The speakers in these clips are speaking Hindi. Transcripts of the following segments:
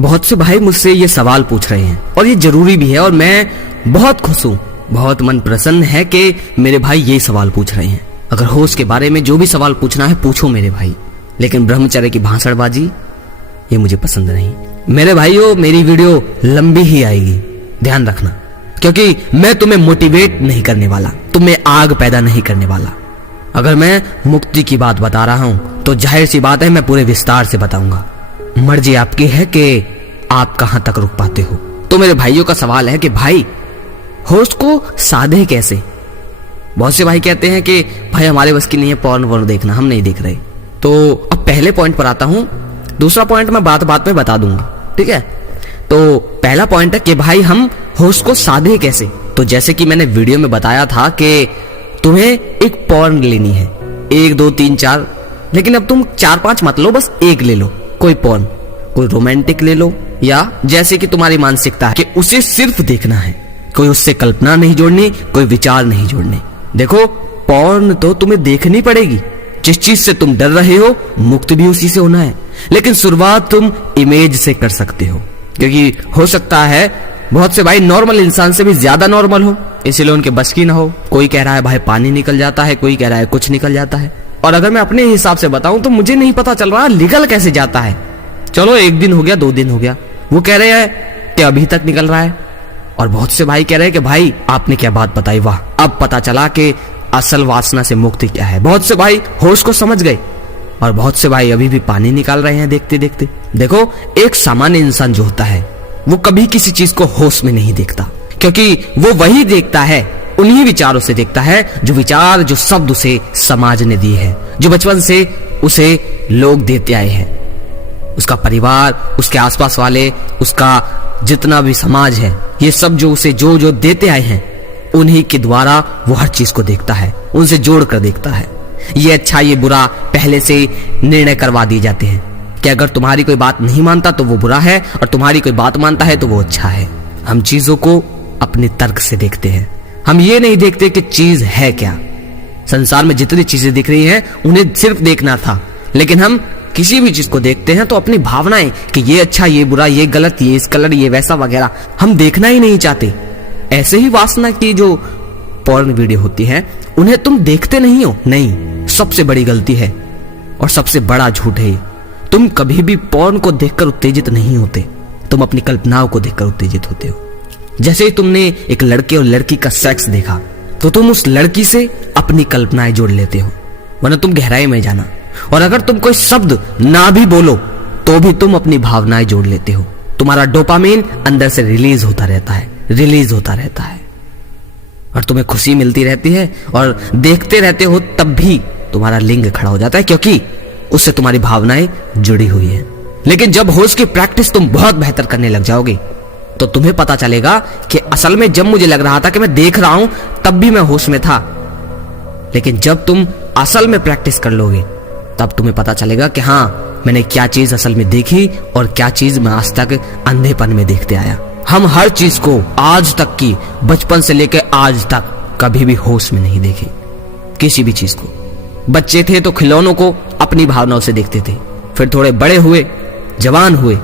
बहुत से भाई मुझसे ये सवाल पूछ रहे हैं और ये जरूरी भी है और मैं बहुत खुश हूँ, बहुत मन प्रसन्न है कि मेरे भाई ये सवाल पूछ रहे हैं। अगर होश के बारे में जो भी सवाल पूछना है पूछो मेरे भाई, लेकिन ब्रह्मचर्य की भाषणबाजी ये मुझे पसंद नहीं। मेरे भाइयों, मेरी वीडियो लंबी ही आएगी, ध्यान रखना, क्योंकि मैं तुम्हें मोटिवेट नहीं करने वाला, तुम्हें आग पैदा नहीं करने वाला। अगर मैं मुक्ति की बात बता रहा हूं तो जाहिर सी बात है मैं पूरे विस्तार से बताऊंगा। मर्जी आपकी है कि आप कहां तक रुक पाते हो। तो मेरे भाइयों का सवाल है कि भाई होश को साधे कैसे। बहुत से भाई कहते हैं कि भाई हमारे बस की नहीं है पॉर्न वॉर्न देखना, हम नहीं देख रहे। तो अब पहले पॉइंट पर आता हूं, दूसरा पॉइंट मैं बात बात में बता दूंगा, ठीक है। तो पहला पॉइंट है कि भाई हम होश को साधे कैसे। तो जैसे कि मैंने वीडियो में बताया था कि तुम्हें एक पॉर्न लेनी है, 1 2 3 4, लेकिन अब तुम 4 5 मत लो, बस एक ले लो, कोई पॉर्न, कोई रोमांटिक ले लो, या जैसे कि तुम्हारी मानसिकता है कि उसे सिर्फ देखना है, कोई उससे कल्पना नहीं जोड़नी, कोई विचार नहीं जोड़ने। देखो पॉर्न तो तुम्हें देखनी पड़ेगी, जिस चीज से तुम डर रहे हो मुक्त भी उसी से होना है, लेकिन शुरुआत तुम इमेज से कर सकते हो, क्योंकि हो सकता है बहुत से भाई नॉर्मल इंसान से भी ज्यादा नॉर्मल हो, इसलिए उनके बस की ना हो। कोई कह रहा है भाई पानी निकल जाता है, कोई कह रहा है कुछ निकल जाता है, और अगर मैं अपने हिसाब से बताऊं तो मुझे नहीं पता चल रहा निकल कैसे जाता है। चलो 1 दिन हो गया, 2 दिन हो गया, वो कह रहे हैं कि अभी तक निकल रहा है, और बहुत से भाई कह रहे हैं कि भाई आपने क्या बात बताई, वाह अब पता चला कि असल वासना से मुक्ति क्या है। बहुत से भाई होश को समझ गए और बहुत से भाई अभी भी पानी निकाल रहे हैं देखते देखते। देखो एक सामान्य इंसान जो होता है वो कभी किसी चीज को होश में नहीं देखता, क्योंकि वो वही देखता है, उन्हीं विचारों से देखता है जो विचार, जो शब्द उसे समाज ने दिए हैं, जो बचपन से उसे लोग देते आए हैं। उसका परिवार, उसके आसपास वाले, उसका जितना भी समाज है, ये सब जो उसे जो जो देते आए हैं, उन्हीं के द्वारा वो हर चीज को देखता है, उनसे जोड़ कर देखता है। ये अच्छा ये बुरा पहले से निर्णय करवा दिए जाते हैं कि अगर तुम्हारी कोई बात नहीं मानता तो वो बुरा है, और तुम्हारी कोई बात मानता है तो वो अच्छा है। हम चीजों को अपने तर्क से देखते हैं, हम ये नहीं देखते कि चीज है क्या। संसार में जितनी चीजें दिख रही हैं उन्हें सिर्फ देखना था, लेकिन हम किसी भी चीज को देखते हैं तो अपनी भावनाएं कि ये अच्छा ये बुरा, ये गलत, ये इस कलर, ये वैसा वगैरह, हम देखना ही नहीं चाहते। ऐसे ही वासना की जो पॉर्न वीडियो होती है उन्हें तुम देखते नहीं हो, नहीं, सबसे बड़ी गलती है और सबसे बड़ा झूठ है। तुम कभी भी पॉर्न को देखकर उत्तेजित नहीं होते, तुम अपनी कल्पनाओं को देखकर उत्तेजित होते हो। जैसे ही तुमने एक लड़के और लड़की का सेक्स देखा तो तुम उस लड़की से अपनी कल्पनाएं जोड़ लेते हो, वरना तुम गहराई में जाना। और अगर तुम कोई शब्द ना भी बोलो तो भी तुम अपनी भावनाएं जोड़ लेते हो। तुम्हारा डोपामीन अंदर से रिलीज होता रहता है, रिलीज होता रहता है, और तुम्हें खुशी मिलती रहती है, और देखते रहते हो तब भी तुम्हारा लिंग खड़ा हो जाता है, क्योंकि उससे तुम्हारी भावनाएं जुड़ी हुई है। लेकिन जब होश की प्रैक्टिस तुम बहुत बेहतर करने लग जाओगे तो तुम्हें पता चलेगा कि असल में जब मुझे लग रहा था कि मैं देख रहा हूं तब भी मैं होश में था, लेकिन जब तुम असल में प्रैक्टिस कर लोगे तब तुम्हें पता चलेगा कि हाँ मैंने क्या चीज असल में देखी और क्या चीज मैं आज तक अंधेपन में देखते आया। हम हर चीज को आज तक की, बचपन से लेकर आज तक कभी भी होश में नहीं देखे, किसी भी चीज को। बच्चे थे तो खिलौनों को अपनी भावनाओं से देखते थे, फिर थोड़े बड़े हुए, जवान हुए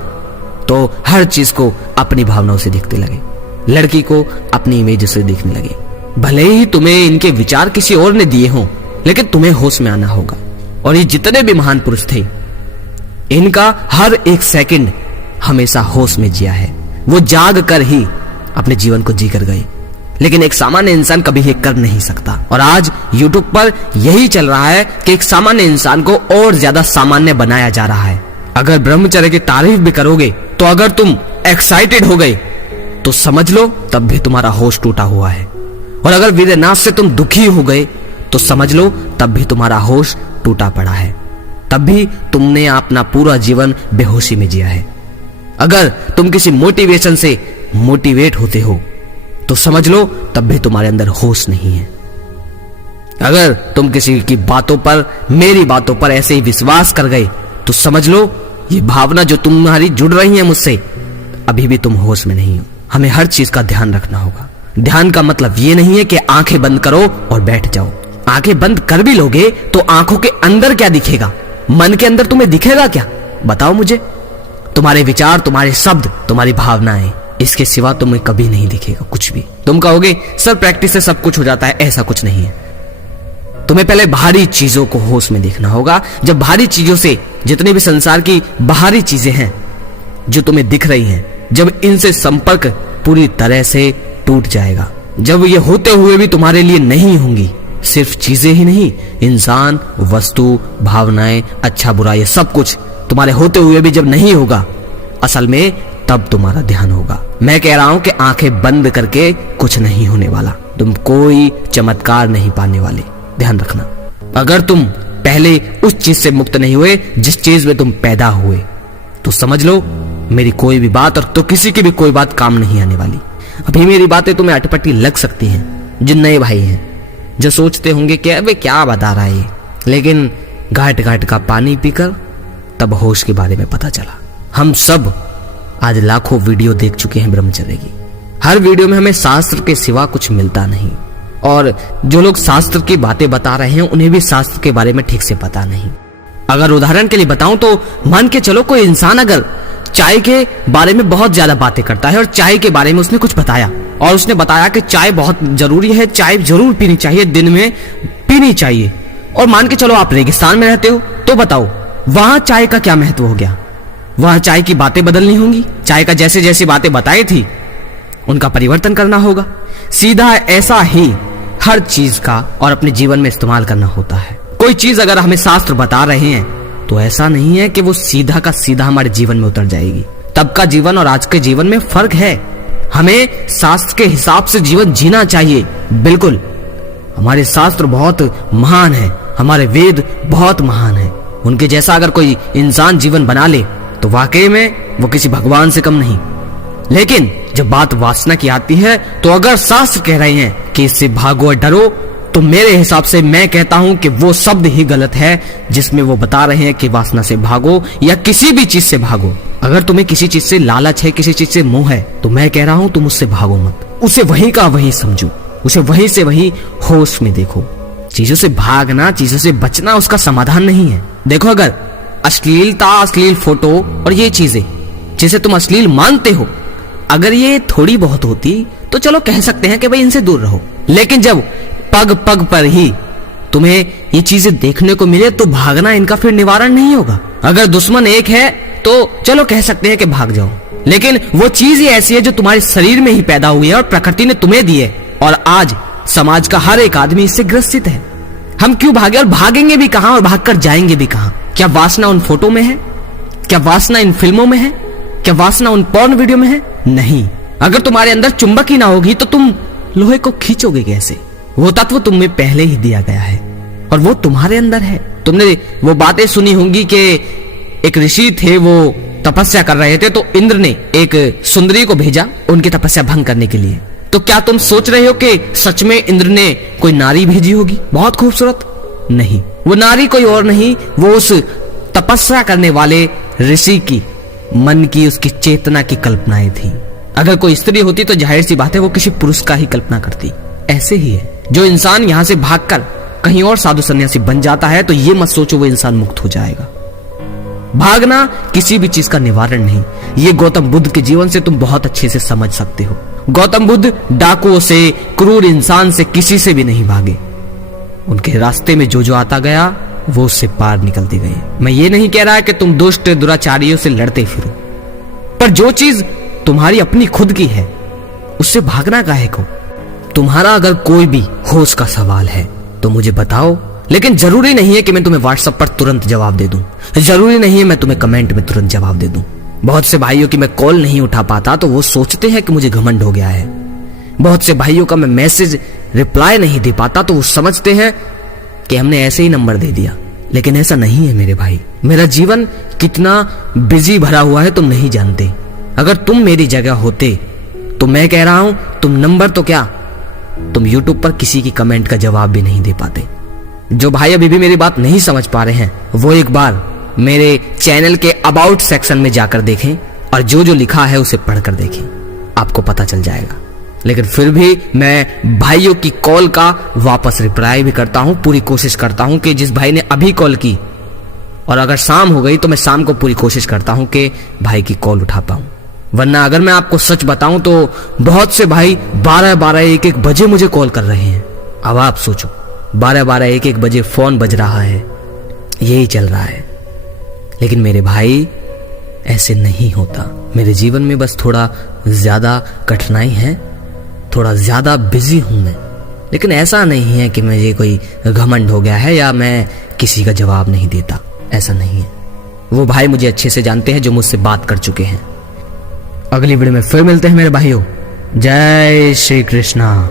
तो हर चीज को अपनी भावनाओं से देखते लगे, लड़की को अपनी इमेज से देखने लगे। भले ही तुम्हें इनके विचार किसी और ने दिए हों, लेकिन तुम्हें होश में आना होगा। और ये जितने भी महान पुरुष थे, इनका हर एक सेकंड हमेशा होश में जिया है, वो जाग कर ही अपने जीवन को जी कर गए, लेकिन एक सामान्य इंसान कभी ये कर नहीं सकता। और आज YouTube पर यही चल रहा है कि एक सामान्य इंसान को और ज्यादा सामान्य बनाया जा रहा है। अगर ब्रह्मचर्य की तारीफ भी करोगे तो अगर तुम एक्साइटेड हो गए तो समझ लो तब भी तुम्हारा होश टूटा हुआ है, और अगर वीरनाश से तुम दुखी हो गए तो समझ लो तब भी तुम्हारा होश टूटा पड़ा है, तब भी तुमने अपना पूरा जीवन बेहोशी में जिया है। अगर तुम किसी मोटिवेशन से मोटिवेट होते हो तो समझ लो तब भी तुम्हारे अंदर होश नहीं है। अगर तुम किसी की बातों पर, मेरी बातों पर ऐसे ही विश्वास कर गए तो समझ लो ये भावना जो तुम्हारी जुड़ रही है मुझसे, अभी भी तुम होश में नहीं हो। हमें हर चीज का ध्यान रखना होगा। ध्यान का मतलब ये नहीं है कि आंखें बंद करो और बैठ जाओ। आंखें बंद कर भी लोगे तो आंखों के अंदर क्या दिखेगा, मन के अंदर तुम्हें दिखेगा क्या, बताओ मुझे। तुम्हारे विचार, तुम्हारे शब्द, तुम्हारी भावनाएं, इसके सिवा तुम्हें कभी नहीं दिखेगा कुछ भी। तुम कहोगे सर प्रैक्टिस से सब कुछ हो जाता है, ऐसा कुछ नहीं है। तुम्हें पहले बाहरी चीजों को होश में देखना होगा। जब बाहरी चीजों से, जितने भी संसार की बाहरी चीजें हैं जो तुम्हें दिख रही हैं, जब इनसे संपर्क पूरी तरह से टूट जाएगा, जब ये होते हुए भी तुम्हारे लिए नहीं होंगी, सिर्फ चीजें ही नहीं, इंसान, वस्तु, भावनाएं, अच्छा बुरा, ये सब कुछ तुम्हारे होते हुए भी जब नहीं होगा, असल में तब तुम्हारा ध्यान होगा। मैं कह रहा हूं कि आंखें बंद करके कुछ नहीं होने वाला, तुम कोई चमत्कार नहीं पाने वाले, ध्यान रखना। अगर तुम पहले उस चीज से मुक्त नहीं हुए जिस चीज में तुम पैदा हुए, तो समझ लो मेरी कोई भी बात और तो किसी की भी कोई बात काम नहीं आने वाली। अभी मेरी बातें तुम्हें अटपटी लग सकती हैं, जो नए भाई हैं, जो सोचते होंगे कि अबे क्या बता रहा है ये, लेकिन घाट घाट का पानी पीकर तब होश के बारे में पता चला। हम सब आज लाखों वीडियो देख चुके हैं ब्रह्मचर्य की। हर वीडियो में हमें शास्त्र के सिवा कुछ मिलता नहीं, और जो लोग शास्त्र की बातें बता रहे हैं उन्हें भी शास्त्र के बारे में ठीक से पता नहीं। अगर उदाहरण के लिए बताऊं तो मान के चलो कोई इंसान अगर चाय के बारे में बहुत ज्यादा बातें करता है और चाय के बारे में उसने कुछ बताया, और उसने बताया कि चाय बहुत जरूरी है, चाय जरूर पीनी चाहिए, दिन में पीनी चाहिए, और मान के चलो आप रेगिस्तान में रहते हो, तो बताओ वहां चाय का क्या महत्व हो गया? वहां चाय की बातें बदलनी होंगी, चाय का जैसे जैसे बातें बताई थी उनका परिवर्तन करना होगा। सीधा ऐसा ही हर चीज का और अपने जीवन में इस्तेमाल करना होता है। कोई चीज अगर हमें शास्त्र बता रहे हैं तो ऐसा नहीं है कि वो सीधा का सीधा हमारे जीवन में उतर जाएगी। तब का जीवन और आज के जीवन में फर्क है। हमें शास्त्र के हिसाब से जीवन जीना चाहिए, बिल्कुल। हमारे शास्त्र बहुत महान है, हमारे वेद बहुत महान है। उनके जैसा अगर कोई इंसान जीवन बना ले तो वाकई में वो किसी भगवान से कम नहीं। लेकिन जब बात वासना की आती है तो अगर शास्त्र कह रहे हैं कि इससे भागो और डरो, तो मेरे हिसाब से मैं कहता हूं कि वो शब्द ही गलत है जिसमें वो बता रहे हैं कि वासना से भागो या किसी भी चीज से भागो। अगर तुम्हें किसी चीज से लालच है, किसी चीज से मोह है, तो मैं कह रहा हूं तुम उससे भागो मत, उसे वहीं का वहीं समझो, उसे वहीं से वहीं होश में देखो। चीजों से भागना, चीजों से बचना उसका समाधान नहीं है। देखो अगर अश्लीलता, अश्लील फोटो और ये चीजें जिसे तुम अश्लील मानते हो, अगर ये थोड़ी बहुत होती तो चलो कह सकते हैं कि भाई इनसे दूर रहो। लेकिन जब पग पग पर ही तुम्हें ये चीजें देखने को मिले तो भागना इनका फिर निवारण नहीं होगा। अगर दुश्मन एक है तो चलो कह सकते हैं कि भाग जाओ, लेकिन वो चीज ही ऐसी है जो तुम्हारे शरीर में ही पैदा हुई है और प्रकृति ने तुम्हें दी है, और आज समाज का हर एक आदमी इससे ग्रसित है। हम क्यों भागे और भागेंगे भी कहां और भागकर जाएंगे भी कहां? क्या वासना उन फोटो में है? क्या वासना इन फिल्मों में है? क्या वासना उन पॉर्न वीडियो में है? नहीं। अगर तुम्हारे अंदर चुंबक ही ना होगी तो तुम लोहे को खींचोगे कैसे? वो तत्व तुम में पहले ही दिया गया है और वो तुम्हारे अंदर है। तुमने वो बातें सुनी होंगी कि एक ऋषि थे, वो तपस्या कर रहे थे, तो इंद्र ने एक सुंदरी को भेजा उनकी तपस्या भंग करने के लिए। तो क्या तुम सोच रहे हो कि सच में इंद्र ने कोई नारी भेजी होगी बहुत खूबसूरत? नहीं, वो नारी कोई और नहीं, वो उस तपस्या करने वाले ऋषि की मन की, उसकी चेतना की कल्पनाएं थी। अगर कोई स्त्री होती तो जाहिर सी बात है वो किसी पुरुष का ही कल्पना करती। ऐसे ही है, जो इंसान यहां से भागकर कहीं और साधु सन्यासी बन जाता है तो ये मत सोचो वो इंसान मुक्त हो जाएगा। भागना किसी भी चीज का निवारण नहीं। ये गौतम बुद्ध के जीवन से तुम बहुत अच्छे से समझ सकते हो। गौतम बुद्ध डाकुओं से, क्रूर इंसान से, किसी से भी नहीं भागे। उनके रास्ते में जो जो आता गया वो उससे पार निकलते गए। मैं ये नहीं कह रहा कि तुम दुष्ट दुराचारियों से लड़ते फिरो, पर जो चीज तुम्हारी अपनी खुद की है उससे भागना काहे को? तुम्हारा अगर कोई भी होश का सवाल है तो मुझे बताओ, लेकिन जरूरी नहीं है कि मैं तुम्हें व्हाट्सएप पर तुरंत जवाब दे दूं, जरूरी नहीं है मैं तुम्हें कमेंट में तुरंत जवाब दे दूं। बहुत से भाइयों की मैं कॉल नहीं उठा पाता तो वो सोचते हैं कि मुझे घमंड हो गया है। बहुत से भाइयों का मैं मैसेज रिप्लाई नहीं दे पाता तो वो समझते हैं कि हमने ऐसे ही नंबर दे दिया, लेकिन ऐसा नहीं है मेरे भाई। मेरा जीवन कितना बिजी भरा हुआ है तुम नहीं जानते। अगर तुम मेरी जगह होते तो मैं कह रहा हूं तुम नंबर तो क्या, तुम यूट्यूब पर किसी की कमेंट का जवाब भी नहीं दे पाते। जो भाई अभी भी मेरी बात नहीं समझ पा रहे हैं वो एक बार मेरे चैनल के अबाउट सेक्शन में जाकर देखें और जो जो लिखा है उसे पढ़कर देखें, आपको पता चल जाएगा। लेकिन फिर भी मैं भाइयों की कॉल का वापस रिप्लाई भी करता हूं, पूरी कोशिश करता हूं कि जिस भाई ने अभी कॉल की और अगर शाम हो गई तो मैं शाम को पूरी कोशिश करता हूं कि भाई की कॉल उठा पाऊं। वरना अगर मैं आपको सच बताऊं तो बहुत से भाई 12-12 1-1 बजे मुझे कॉल कर रहे हैं। अब आप सोचो, 12-12 1-1 बजे फोन बज रहा है, यही चल रहा है। लेकिन मेरे भाई ऐसे नहीं होता। मेरे जीवन में बस थोड़ा ज्यादा कठिनाई है, थोड़ा ज्यादा बिजी हूं मैं। लेकिन ऐसा नहीं है कि मुझे कोई घमंड हो गया है या मैं किसी का जवाब नहीं देता, ऐसा नहीं है। वो भाई मुझे अच्छे से जानते हैं जो मुझसे बात कर चुके हैं। अगली वीडियो में फिर मिलते हैं मेरे भाइयों। जय श्री कृष्णा।